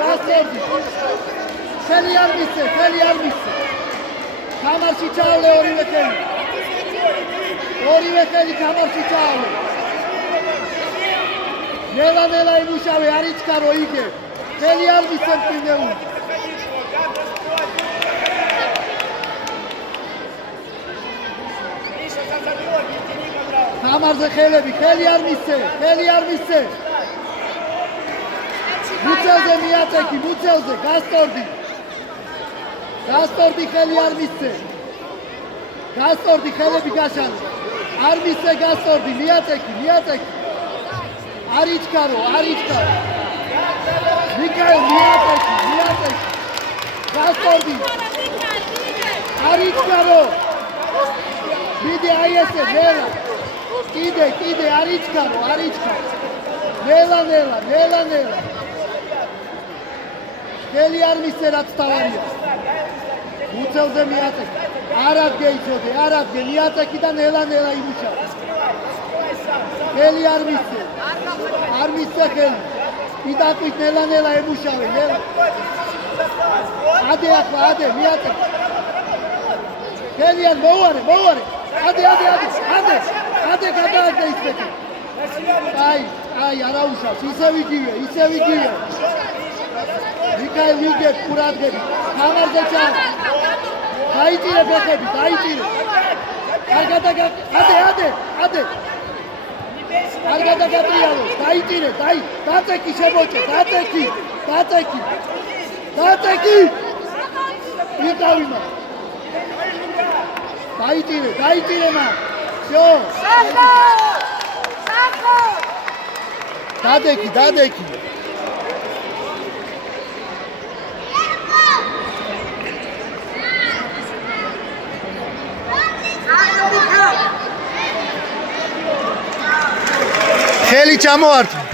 გასწორდი. ხელი არ მისცე. კამარში ჩავლე ორივე ხელი კამარში ჩავლე. ნელა იმუშავე არ იჩქარო იგე. ხელი არ მისცე მტინეულ. კამარზე ხელები, ხელი არ მისცე. მუცელზე მიაწექი, გასწორდი ხელი არ მისცე. გასწორდი ხელები გაშალე. არ მისცე გასწორდი, მიაწექი. არ იჩქარო. მიქაელ მიაწექი. გასწორდი. არ იჩქარო. მიდი აი ესე ნელა. კიდე არ იჩქარო. ნელა. ხელი არ მისცე რაც თავარია. მუცელზე მიაწექი. არ ადგე მიაწექი და ნელა იმუშავე. ხელი არ მისცე ხელი. იდაკვით ნელა ემუშავე. ადე მიაწექი. ხელი არ მოვარე. ადე გადააგდე ისეთი. აი არაუშავს. ისევ იგივე. მიქაელ ვიგებ ყურადღები. კამარზე ჩავ. დაიჭირე ფეხები. ადე. არ გადაგატრიალო. დაიჭირე. დაწექი შემოჭე. დაწექი. იყავი მა. დაიჭირე მა. შო. სახო. დადექი. ხელი ჩამოართვა.